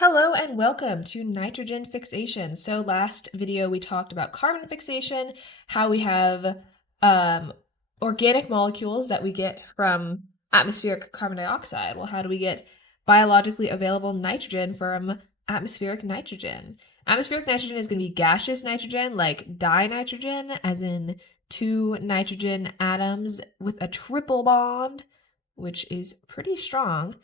Hello and welcome to nitrogen fixation. So last video we talked about carbon fixation, how we have organic molecules that we get from atmospheric carbon dioxide. Well, how do we get biologically available nitrogen from atmospheric nitrogen? Atmospheric nitrogen is going to be gaseous nitrogen, like dinitrogen, as in two nitrogen atoms with a triple bond, which is pretty strong.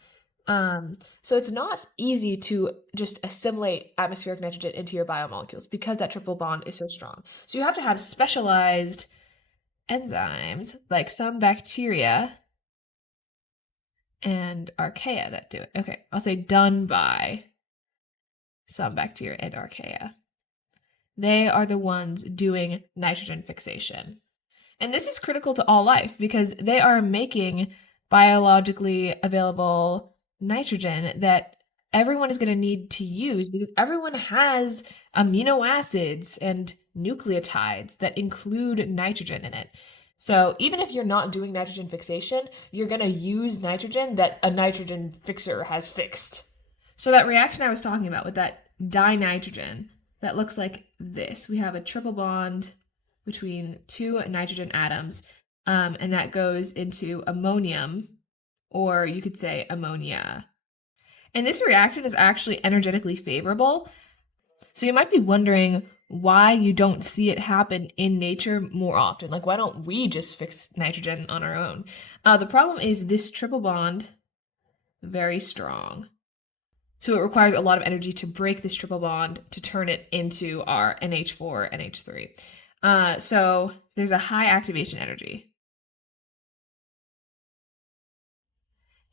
So it's not easy to just assimilate atmospheric nitrogen into your biomolecules because that triple bond is so strong. So you have to have specialized enzymes like some bacteria and archaea that do it. Okay, I'll say done by some bacteria and archaea. They are the ones doing nitrogen fixation. And this is critical to all life because they are making biologically available nitrogen that everyone is going to need to use because everyone has amino acids and nucleotides that include nitrogen in it. So even if you're not doing nitrogen fixation, you're going to use nitrogen that a nitrogen fixer has fixed. So that reaction I was talking about with that dinitrogen, that looks like this. We have a triple bond between two nitrogen atoms, and that goes into ammonium, or you could say ammonia. And this reaction is actually energetically favorable. So you might be wondering why you don't see it happen in nature more often. Like, why don't we just fix nitrogen on our own? The problem is this triple bond, very strong. So it requires a lot of energy to break this triple bond to turn it into our NH4, NH3. So there's a high activation energy.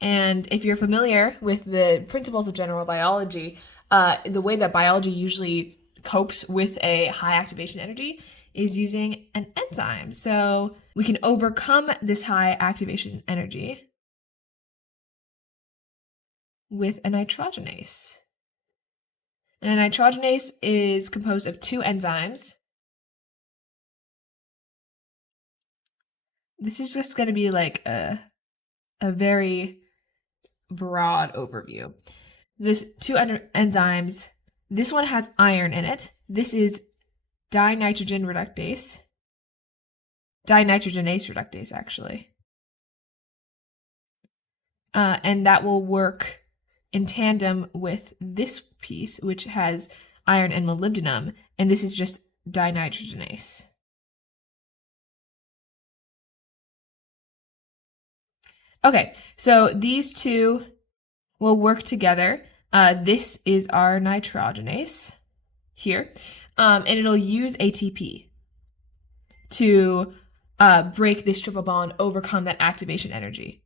And if you're familiar with the principles of general biology, the way that biology usually copes with a high activation energy is using an enzyme. So we can overcome this high activation energy with a nitrogenase. And a nitrogenase is composed of two enzymes. This is just going to be like a very broad overview. This two enzymes, this one has iron in it. This is dinitrogenase reductase, actually. And that will work in tandem with this piece, which has iron and molybdenum, and this is just dinitrogenase. Okay, so these two will work together. This is our nitrogenase here, and it'll use ATP to break this triple bond, overcome that activation energy.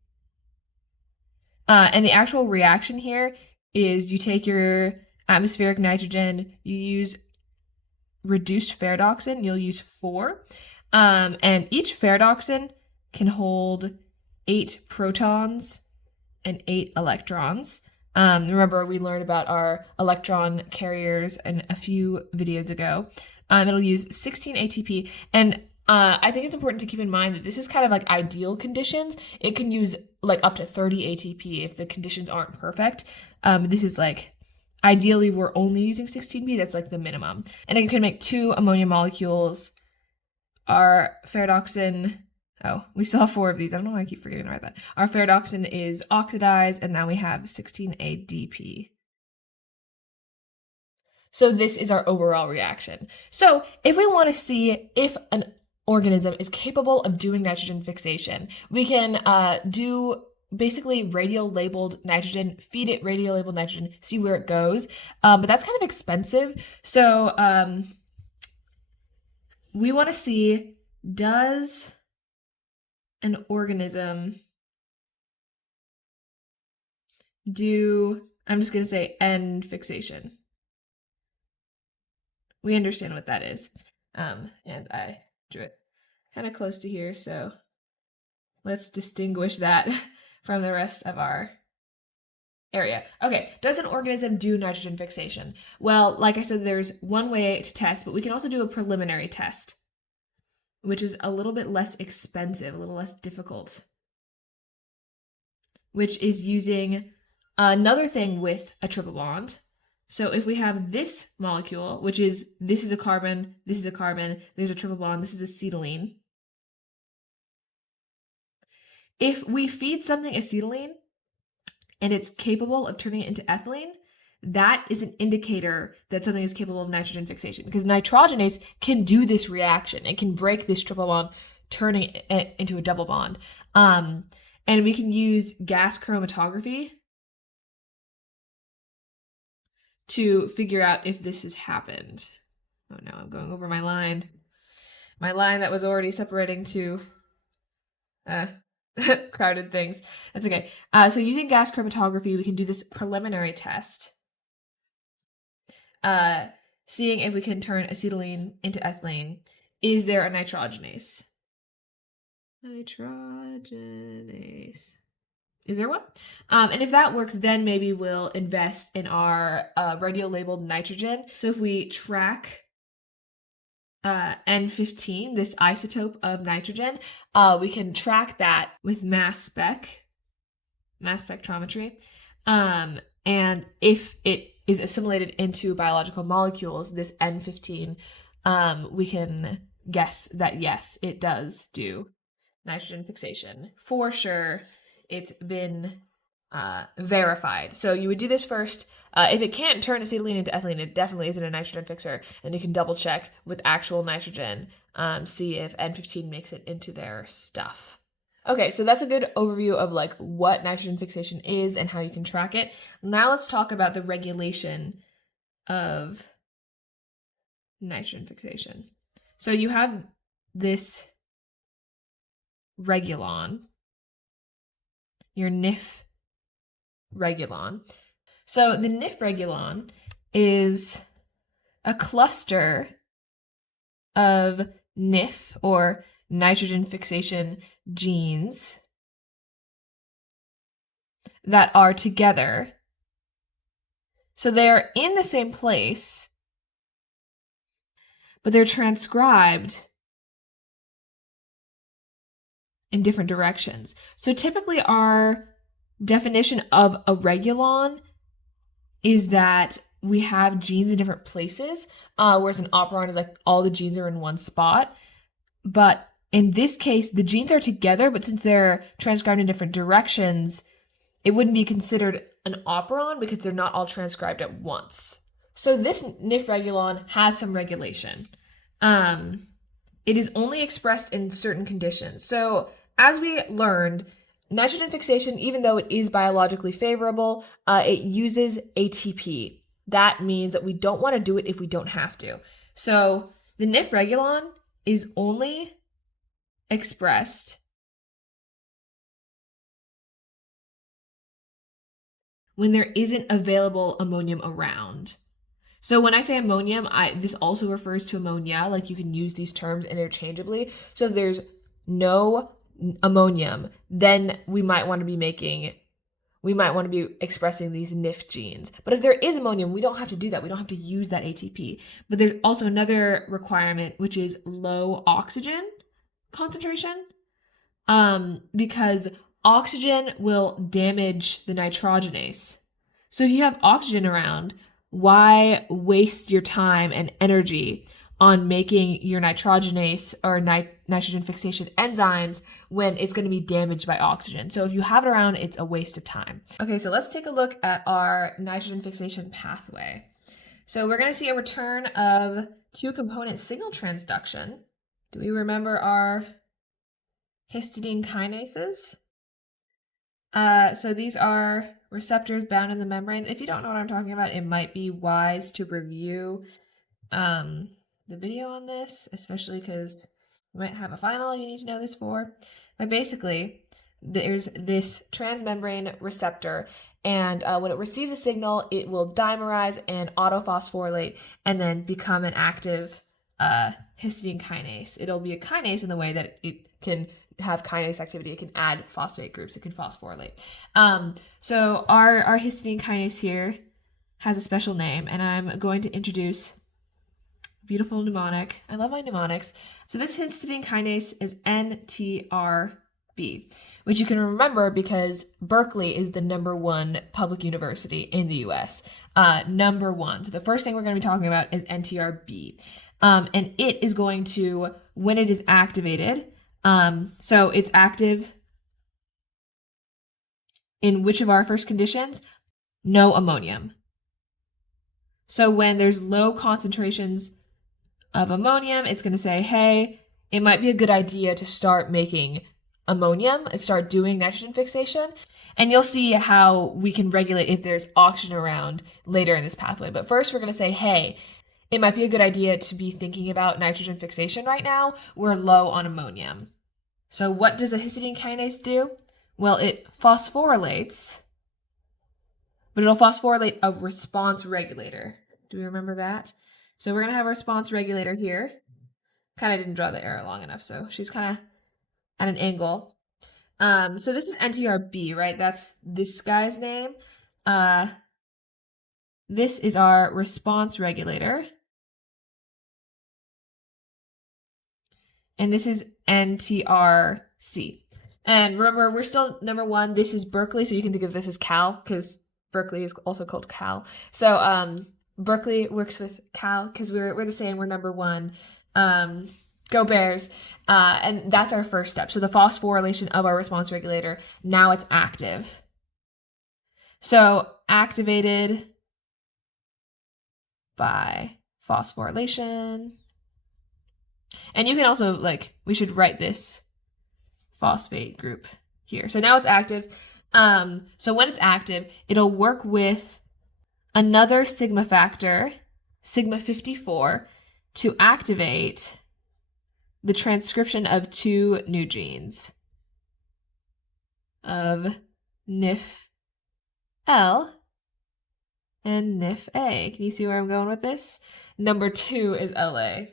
And the actual reaction here is you take your atmospheric nitrogen, you use reduced ferredoxin, you'll use 4, and each ferredoxin can hold 8 protons and 8 electrons. Remember, we learned about our electron carriers in a few videos ago. It'll use 16 ATP, and I think it's important to keep in mind that this is kind of like ideal conditions. It can use like up to 30 ATP if the conditions aren't perfect. This is like, ideally we're only using 16B, that's like the minimum. And it can make 2 ammonia molecules. Our ferredoxin, we still have 4 of these. I don't know why I keep forgetting to write that. Our ferredoxin is oxidized, and now we have 16ADP. So this is our overall reaction. So if we want to see if an organism is capable of doing nitrogen fixation, we can do basically radio-labeled nitrogen, feed it radio-labeled nitrogen, see where it goes. But that's kind of expensive. So we want to see, does an organism do, I'm just going to say N fixation. We understand what that is. And I drew it kind of close to here, so let's distinguish that from the rest of our area. Okay, does an organism do nitrogen fixation? Well, like I said, there's one way to test, but we can also do a preliminary test, which is a little bit less expensive, a little less difficult, which is using another thing with a triple bond, So if we have this molecule, which is, this is a carbon, this is a carbon, there's a triple bond, this is acetylene. If we feed something acetylene and it's capable of turning it into ethylene, that is an indicator that something is capable of nitrogen fixation, because nitrogenase can do this reaction. It can break this triple bond, turning it into a double bond. And we can use gas chromatography to figure out if this has happened. Oh no, I'm going over my line. My line that was already separating two crowded things. That's okay. So using gas chromatography, we can do this preliminary test. Seeing if we can turn acetylene into ethylene. Is there a nitrogenase? Nitrogenase. Is there one? And if that works, then maybe we'll invest in our radio-labeled nitrogen. So if we track N15, this isotope of nitrogen, we can track that with mass spectrometry. And if it is assimilated into biological molecules, this N15, we can guess that yes, it does do nitrogen fixation. For sure, it's been verified. So you would do this first. If it can't turn acetylene into ethylene, it definitely isn't a nitrogen fixer. And you can double check with actual nitrogen, see if N15 makes it into their stuff. Okay, so that's a good overview of like what nitrogen fixation is and how you can track it. Now let's talk about the regulation of nitrogen fixation. So you have this regulon, your NIF regulon. So the NIF regulon is a cluster of NIF, or nitrogen fixation genes, that are together. So they're in the same place, but they're transcribed in different directions. So typically our definition of a regulon is that we have genes in different places, whereas an operon is like all the genes are in one spot. But in this case, the genes are together, but since they're transcribed in different directions, it wouldn't be considered an operon because they're not all transcribed at once. So this NIF regulon has some regulation. It is only expressed in certain conditions. So as we learned, nitrogen fixation, even though it is biologically favorable, it uses ATP. That means that we don't want to do it if we don't have to. So the NIF regulon is only expressed when there isn't available ammonium around. So when I say ammonium, this also refers to ammonia, like you can use these terms interchangeably. So if there's no ammonium, then we might want to be expressing these NIF genes. But if there is ammonium, we don't have to do that. We don't have to use that ATP. But there's also another requirement, which is low oxygen concentration, because oxygen will damage the nitrogenase. So if you have oxygen around, why waste your time and energy on making your nitrogenase or nitrogen fixation enzymes when it's going to be damaged by oxygen? So if you have it around, it's a waste of time. Okay, so let's take a look at our nitrogen fixation pathway. So we're going to see a return of two-component signal transduction. Do we remember our histidine kinases? So these are receptors bound in the membrane. If you don't know what I'm talking about, it might be wise to review the video on this, especially because you might have a final you need to know this for. But basically, there's this transmembrane receptor, and when it receives a signal, it will dimerize and autophosphorylate and then become an active histidine kinase. It'll be a kinase in the way that it can have kinase activity. It can add phosphate groups. It can phosphorylate. So our histidine kinase here has a special name, and I'm going to introduce beautiful mnemonic. I love my mnemonics. So this histidine kinase is NTR B, which you can remember because Berkeley is the #1 public university in the US. #1. So the first thing we're going to be talking about is NTRB. And it is going to, when it is activated, so it's active in which of our first conditions? No ammonium. So when there's low concentrations of ammonium, it's going to say, hey, it might be a good idea to start making ammonium and start doing nitrogen fixation. And you'll see how we can regulate if there's oxygen around later in this pathway. But first, we're going to say, hey, it might be a good idea to be thinking about nitrogen fixation right now. We're low on ammonium. So what does a histidine kinase do? Well, it phosphorylates, but it'll phosphorylate a response regulator. Do we remember that? So we're going to have a response regulator here. Kind of didn't draw the arrow long enough, so she's kind of at an angle. So this is NTRB, right? That's this guy's name. This is our response regulator. And this is NTRC. And remember, we're still #1. This is Berkeley, so you can think of this as Cal, because Berkeley is also called Cal. So Berkeley works with Cal because we're the same. We're #1. Go Bears. And that's our first step. So the phosphorylation of our response regulator, now it's active. So activated by phosphorylation. And you can also, we should write this phosphate group here. So now it's active. So when it's active, it'll work with another sigma factor, sigma 54, to activate the transcription of 2 new genes of NIF-L and NIF-A. Can you see where I'm going with this? #2 is LA.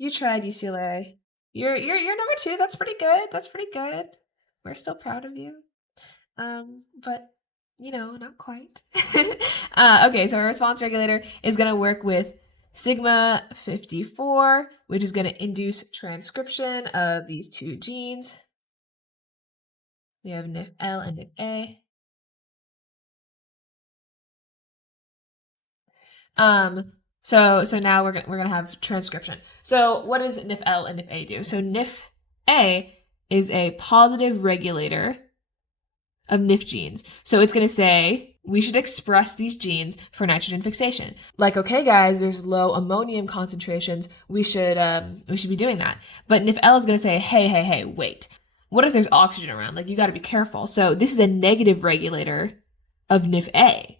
You tried, UCLA. You're #2. That's pretty good. That's pretty good. We're still proud of you. But not quite. Okay, so our response regulator is going to work with sigma 54, which is going to induce transcription of these 2 genes. We have NIF-L and NIF-A. So now we're gonna have transcription. So what does NIF-L and NIF-A do? So NIF-A is a positive regulator of NIF genes. So it's gonna say we should express these genes for nitrogen fixation. Okay, guys, there's low ammonium concentrations. We should be doing that. But NIF-L is gonna say, hey, wait. What if there's oxygen around? You got to be careful. So this is a negative regulator of NIF-A.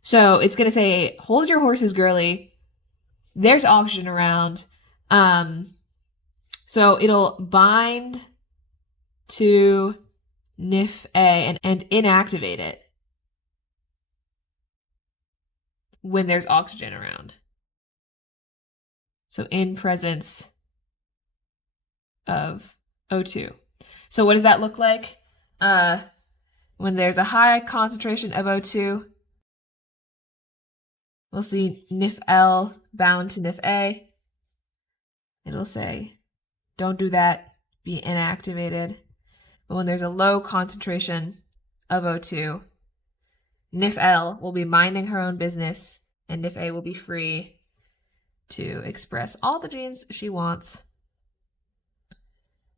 So it's going to say, hold your horses, girly. There's oxygen around. So it'll bind to NIF-A and inactivate it when there's oxygen around. So in presence of O2. So what does that look like? When there's a high concentration of O2, we'll see NIF-L bound to NIF-A. It'll say, don't do that, be inactivated. But when there's a low concentration of O2, NIF-L will be minding her own business, and NIF-A will be free to express all the genes she wants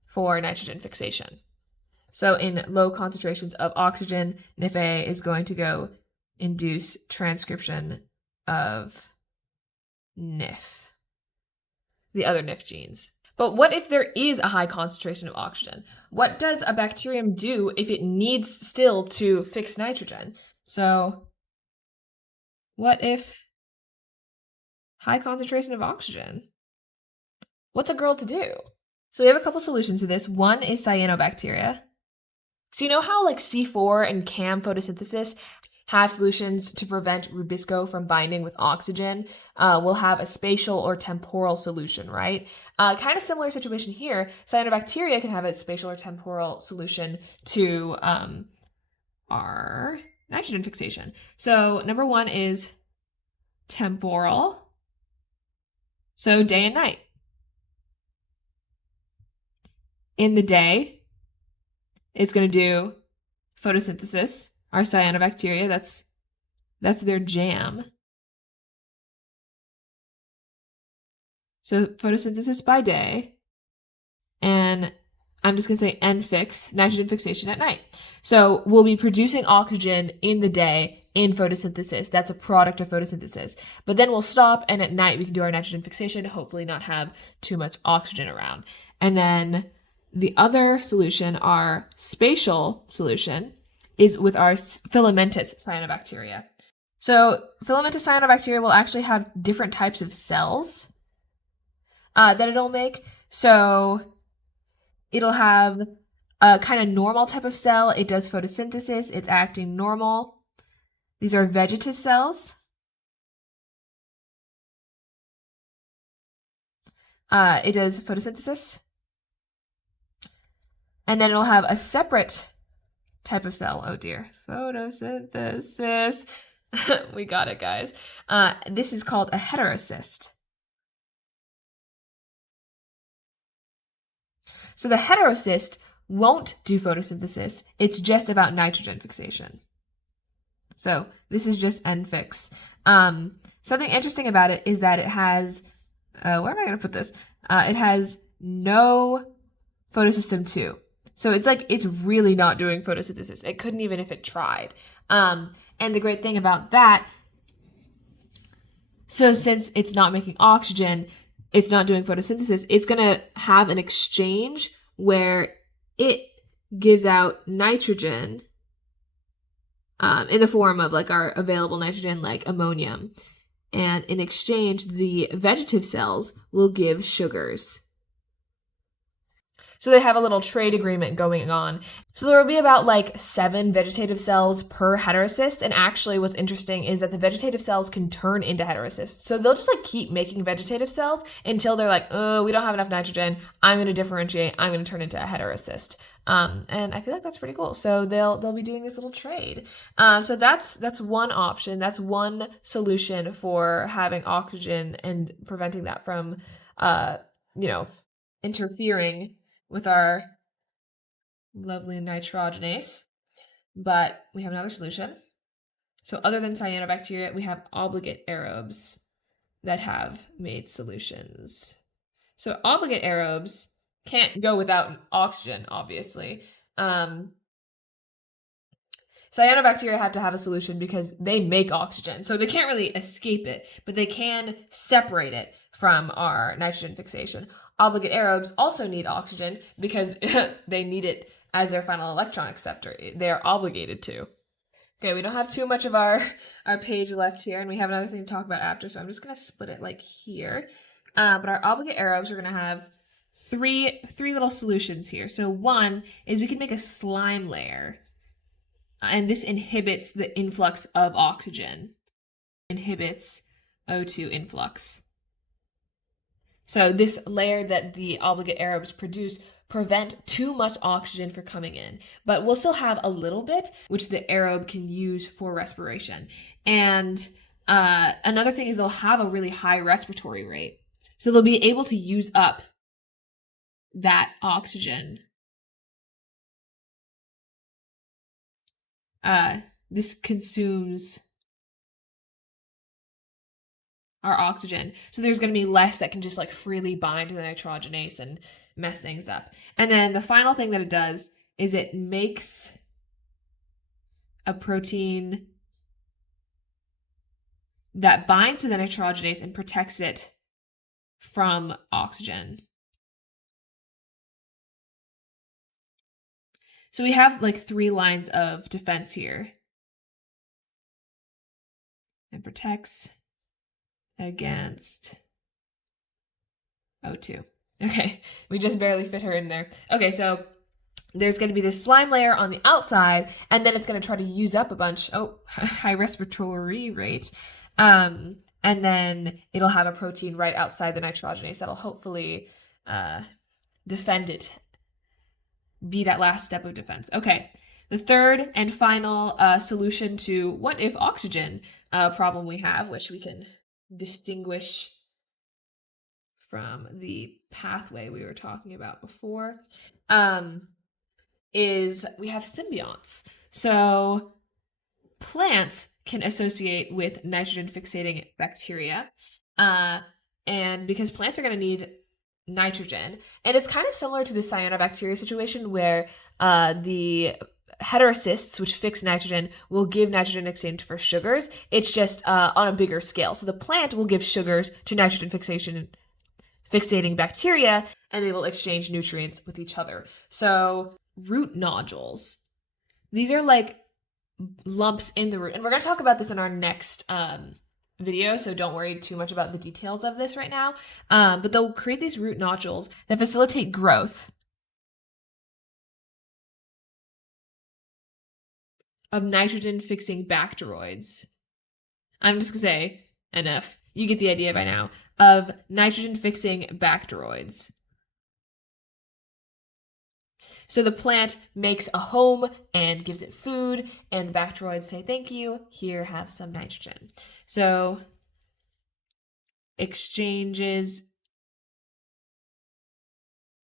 for nitrogen fixation. So in low concentrations of oxygen, NIF-A is going to go induce transcription of NIF, the other NIF genes. But what if there is a high concentration of oxygen? What does a bacterium do if it needs still to fix nitrogen? So what if high concentration of oxygen? What's a girl to do? So we have a couple solutions to this. One is cyanobacteria. So you know how C4 and CAM photosynthesis have solutions to prevent rubisco from binding with oxygen? We'll have a spatial or temporal solution, right? Kind of similar situation here. Cyanobacteria can have a spatial or temporal solution to our nitrogen fixation. So #1 is temporal. So day and night. In the day, it's going to do photosynthesis. Our cyanobacteria, that's their jam. So photosynthesis by day, and I'm just going to say N-fix, nitrogen fixation at night. So we'll be producing oxygen in the day in photosynthesis. That's a product of photosynthesis. But then we'll stop, and at night we can do our nitrogen fixation, hopefully not have too much oxygen around. And then the other solution, our spatial solution, is with our filamentous cyanobacteria. So filamentous cyanobacteria will actually have different types of cells that it'll make. So it'll have a kind of normal type of cell. It does photosynthesis. It's acting normal. These are vegetative cells. It does photosynthesis. And then it'll have a separate type of cell. Oh dear. Photosynthesis. We got it, guys. This is called a heterocyst. So the heterocyst won't do photosynthesis. It's just about nitrogen fixation. So this is just N-fix. Something interesting about it is that it has, where am I going to put this? It has no photosystem 2. So it's really not doing photosynthesis. It couldn't even if it tried. And the great thing about that, so since it's not making oxygen, it's not doing photosynthesis, it's going to have an exchange where it gives out nitrogen in the form of like our available nitrogen, like ammonium. And in exchange, the vegetative cells will give sugars. So they have a little trade agreement going on. So there will be about like 7 vegetative cells per heterocyst. And actually what's interesting is that the vegetative cells can turn into heterocysts. So they'll just like keep making vegetative cells until they're like, oh, we don't have enough nitrogen. I'm going to differentiate. I'm going to turn into a heterocyst. And I feel like that's pretty cool. So they'll be doing this little trade. So that's one option. That's one solution for having oxygen and preventing that from, interfering with our lovely nitrogenase. But we have another solution. So other than cyanobacteria, we have obligate aerobes that have made solutions. So obligate aerobes can't go without oxygen, obviously. Cyanobacteria have to have a solution because they make oxygen. So they can't really escape it, but they can separate it from our nitrogen fixation. Obligate aerobes also need oxygen because they need it as their final electron acceptor. They are obligated to. Okay, we don't have too much of our page left here, and we have another thing to talk about after, so I'm just going to split it like here. But our obligate aerobes, we're going to have three little solutions here. So one is we can make a slime layer, and this inhibits the influx of oxygen, inhibits O2 influx. So this layer that the obligate aerobes produce prevent too much oxygen from coming in, but we'll still have a little bit, which the aerobe can use for respiration. And another thing is they'll have a really high respiratory rate. So they'll be able to use up that oxygen. This consumes our oxygen. So there's going to be less that can just like freely bind to the nitrogenase and mess things up. And then the final thing that it does is it makes a protein that binds to the nitrogenase and protects it from oxygen. So we have like 3 lines of defense here. And protects against O2. Okay, we just barely fit her in there. Okay, so there's going to be this slime layer on the outside, and then it's going to try to use up a bunch. Oh, high respiratory rate. And then it'll have a protein right outside the nitrogenase that'll hopefully defend it, be that last step of defense. Okay, the third and final solution to what if oxygen problem we have, which we can distinguish from the pathway we were talking about before, is we have symbionts. So plants can associate with nitrogen fixating bacteria. And because plants are going to need nitrogen, and it's kind of similar to the cyanobacteria situation where the heterocysts, which fix nitrogen, will give nitrogen in exchange for sugars. It's just on a bigger scale. So the plant will give sugars to nitrogen fixating bacteria, and they will exchange nutrients with each other. So root nodules, these are like lumps in the root, and we're going to talk about this in our next video, so don't worry too much about the details of this right now, but they'll create these root nodules that facilitate growth of nitrogen fixing bacteroids. I'm just going to say NF, you get the idea by now, of nitrogen fixing bacteroids. So the plant makes a home and gives it food, and the bacteroids say, thank you, here, have some nitrogen. So exchanges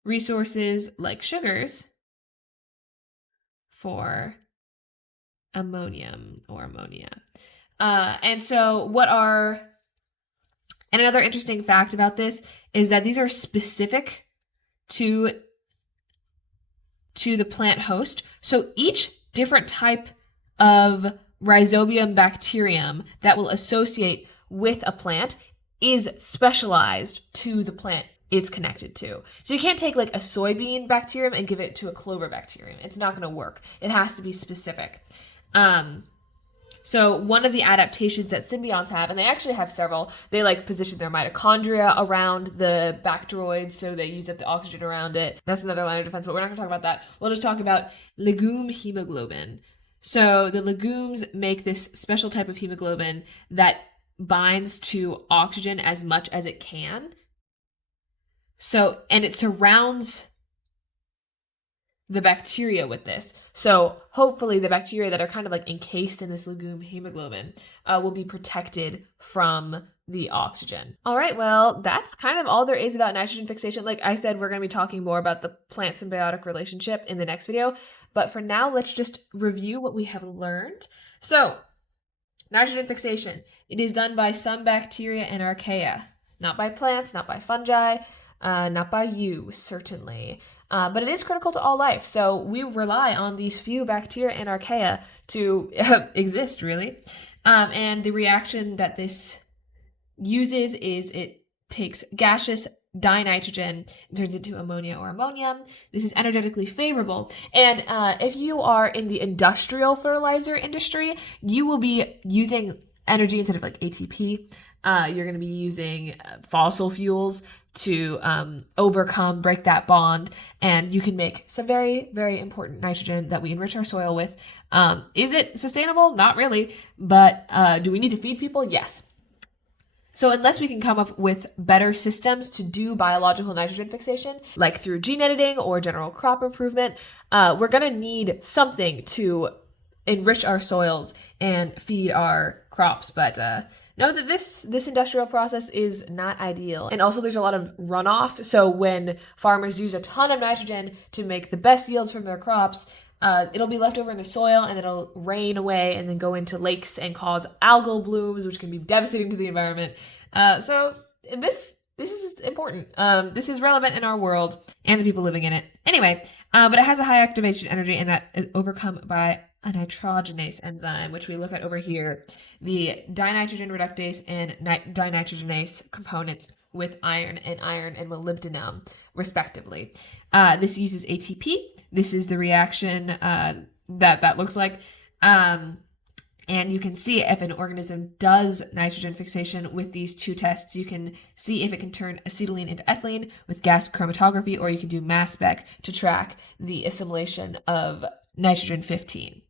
resources like sugars for ammonium or ammonia. And another interesting fact about this is that these are specific to the plant host. So each different type of rhizobium bacterium that will associate with a plant is specialized to the plant it's connected to. So you can't take like a soybean bacterium and give it to a clover bacterium. It's not going to work. It has to be specific. So one of the adaptations that symbionts have, and they actually have several, they like position their mitochondria around the bacteroids so they use up the oxygen around it. That's another line of defense, but we're not going to talk about that. We'll just talk about legume hemoglobin. So the legumes make this special type of hemoglobin that binds to oxygen as much as it can. So, and it surrounds the bacteria with this. So hopefully the bacteria that are kind of like encased in this legume hemoglobin will be protected from the oxygen. All right, well, that's kind of all there is about nitrogen fixation. Like I said, we're going to be talking more about the plant symbiotic relationship in the next video. But for now, let's just review what we have learned. So nitrogen fixation, it is done by some bacteria and archaea, not by plants, not by fungi, not by you, certainly. But it is critical to all life. So we rely on these few bacteria and archaea to exist, really. And the reaction that this uses is it takes gaseous dinitrogen and turns it into ammonia or ammonium. This is energetically favorable. And if you are in the industrial fertilizer industry, you will be using energy instead of like ATP. You're going to be using fossil fuels to break that bond, and you can make some very, very important nitrogen that we enrich our soil with. Is it sustainable? Not really, but do we need to feed people? Yes. So unless we can come up with better systems to do biological nitrogen fixation, like through gene editing or general crop improvement, we're going to need something to enrich our soils and feed our crops. But know that this industrial process is not ideal. And also there's a lot of runoff. So when farmers use a ton of nitrogen to make the best yields from their crops, it'll be left over in the soil and it'll rain away and then go into lakes and cause algal blooms, which can be devastating to the environment. So this is important. This is relevant in our world and the people living in it. Anyway, but it has a high activation energy, and that is overcome by a nitrogenase enzyme, which we look at over here. The dinitrogen reductase and dinitrogenase components with iron and molybdenum, respectively. This uses ATP. This is the reaction that looks like. And you can see if an organism does nitrogen fixation with these two tests. You can see if it can turn acetylene into ethylene with gas chromatography, or you can do mass spec to track the assimilation of nitrogen-15.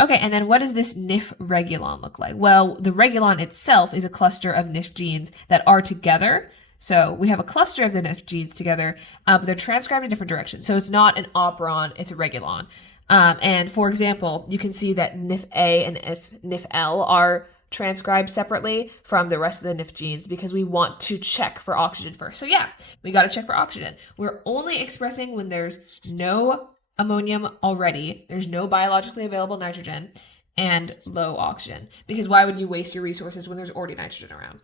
Okay, and then what does this NIF regulon look like? Well, the regulon itself is a cluster of NIF genes that are together. So we have a cluster of the NIF genes together, but they're transcribed in different directions. So it's not an operon, it's a regulon. And for example, you can see that NIF-A and NIF-L are transcribed separately from the rest of the NIF genes because we want to check for oxygen first. So yeah, we got to check for oxygen. We're only expressing when there's no ammonium already. There's no biologically available nitrogen and low oxygen, because why would you waste your resources when there's already nitrogen around?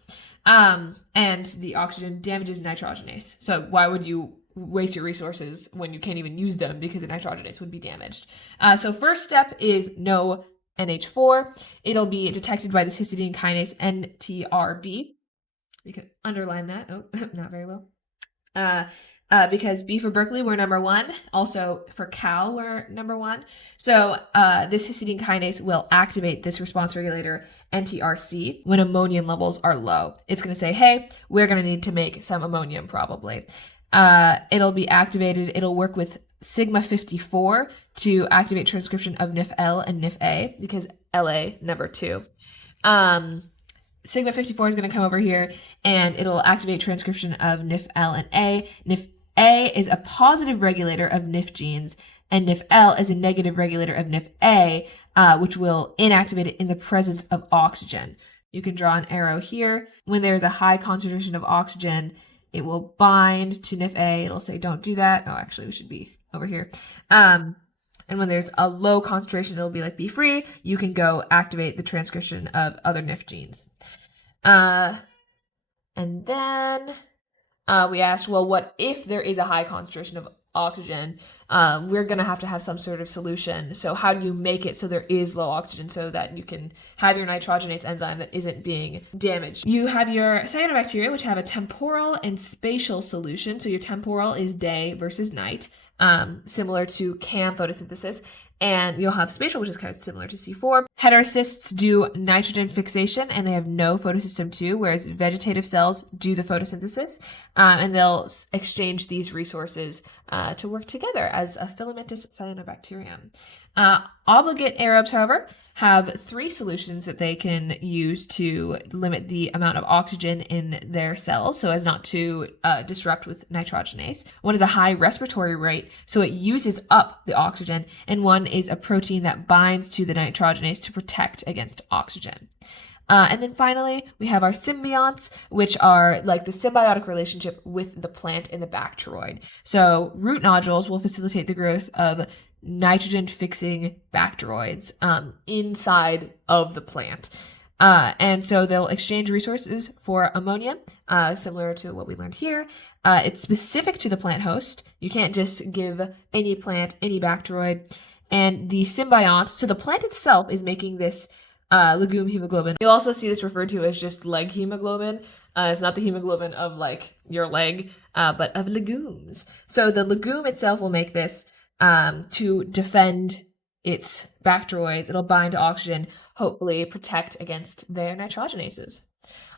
And the oxygen damages nitrogenase. So why would you waste your resources when you can't even use them, because the nitrogenase would be damaged? So first step is no NH4. It'll be detected by this histidine kinase NTRB. You can underline that. Oh, not very well. Because B for Berkeley, we're number 1. Also for Cal, we're number 1. So this histidine kinase will activate this response regulator NTRC when ammonium levels are low. It's going to say, hey, we're going to need to make some ammonium probably. It'll be activated. It'll work with sigma 54 to activate transcription of NIF-L and NIF-A, because LA number 2. Sigma 54 is going to come over here and it'll activate transcription of NIF-L and A. NIF-A is a positive regulator of NIF genes, and NIF-L is a negative regulator of NIF-A, which will inactivate it in the presence of oxygen. You can draw an arrow here. When there's a high concentration of oxygen, it will bind to NIF-A. It'll say, don't do that. Oh, actually, we should be over here. And when there's a low concentration, it'll be like, be free. You can go activate the transcription of other NIF genes. And then we asked, well, what if there is a high concentration of oxygen? We're going to have some sort of solution. So how do you make it so there is low oxygen so that you can have your nitrogenase enzyme that isn't being damaged? You have your cyanobacteria, which have a temporal and spatial solution. So your temporal is day versus night, similar to CAM photosynthesis. And you'll have spatial, which is kind of similar to C4. Heterocysts do nitrogen fixation, and they have no photosystem 2, whereas vegetative cells do the photosynthesis. And they'll exchange these resources to work together as a filamentous cyanobacterium. Obligate aerobes, however, have 3 solutions that they can use to limit the amount of oxygen in their cells so as not to disrupt with nitrogenase. One is a high respiratory rate, so it uses up the oxygen, and one is a protein that binds to the nitrogenase to protect against oxygen. And then finally, we have our symbionts, which are like the symbiotic relationship with the plant and the bacteroid. So root nodules will facilitate the growth of nitrogen-fixing bacteroids inside of the plant. And so they'll exchange resources for ammonia, similar to what we learned here. It's specific to the plant host. You can't just give any plant, any bacteroid. And the symbiont, so the plant itself is making this legume hemoglobin. You'll also see this referred to as just leg hemoglobin. It's not the hemoglobin of like your leg, but of legumes. So the legume itself will make this to defend its bacteroids. It'll bind to oxygen, hopefully protect against their nitrogenases.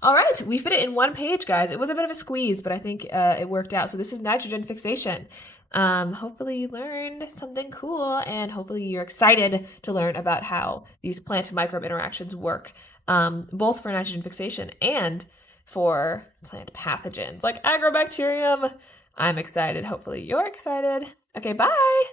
All right, we fit it in 1 page, guys. It was a bit of a squeeze, but I think it worked out. So this is nitrogen fixation. Hopefully you learned something cool, and hopefully you're excited to learn about how these plant microbe interactions work, both for nitrogen fixation and for plant pathogens like Agrobacterium. I'm excited. Hopefully you're excited. Okay, bye.